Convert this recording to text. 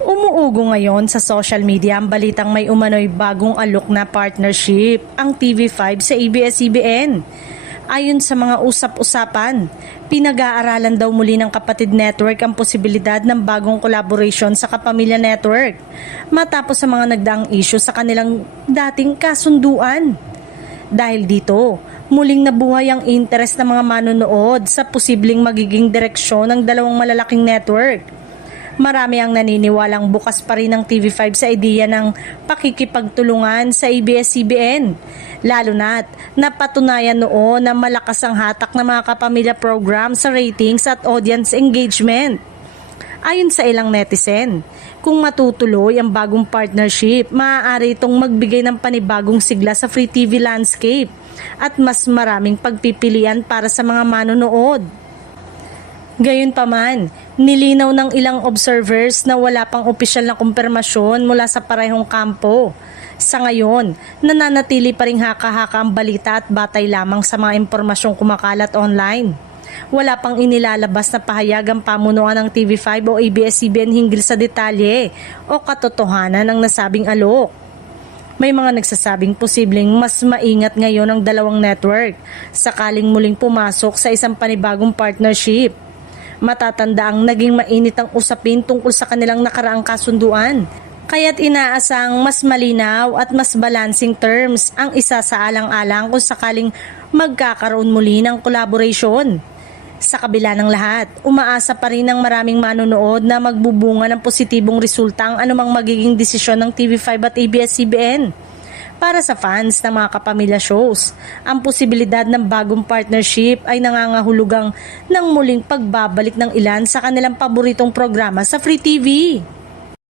Umuugo ngayon sa social media ang balitang may umano'y bagong alok na partnership ang TV5 sa ABS-CBN. Ayon sa mga usap-usapan, pinag-aaralan daw muli ng Kapatid Network ang posibilidad ng bagong collaboration sa Kapamilya Network matapos sa mga nagdaang issue sa kanilang dating kasunduan. Dahil dito, muling nabuhay ang interest ng mga manonood sa posibleng magiging direksyon ng dalawang malalaking network. Marami ang naniniwalang bukas pa rin ang TV5 sa ideya ng pakikipagtulungan sa ABS-CBN. Lalo na't napatunayan noon na malakas ang hatak ng mga kapamilya program sa ratings at audience engagement. Ayon sa ilang netizen, kung matutuloy ang bagong partnership, maaari itong magbigay ng panibagong sigla sa free TV landscape at mas maraming pagpipilian para sa mga manonood. Gayunpaman, nilinaw ng ilang observers na wala pang opisyal na kumpirmasyon mula sa parehong kampo. Sa ngayon, nananatili pa ring haka-haka ang balita at batay lamang sa mga impormasyong kumakalat online. Wala pang inilalabas na pahayag ang pamunuan ng TV5 o ABS-CBN hinggil sa detalye o katotohanan ng nasabing alok. May mga nagsasabing posibleng mas maingat ngayon ang dalawang network sakaling muling pumasok sa isang panibagong partnership. Matatanda ang naging mainit ang usapin tungkol sa kanilang nakaraang kasunduan. Kaya't inaasang mas malinaw at mas balancing terms ang isa sa alang-alang kung sakaling magkakaroon muli ng collaboration. Sa kabila ng lahat, umaasa pa rin ang maraming manonood na magbubunga ng positibong resulta ang anumang magiging desisyon ng TV5 at ABS-CBN. Para sa fans ng mga kapamilya shows, ang posibilidad ng bagong partnership ay nangangahulugang ng muling pagbabalik ng ilan sa kanilang paboritong programa sa Free TV.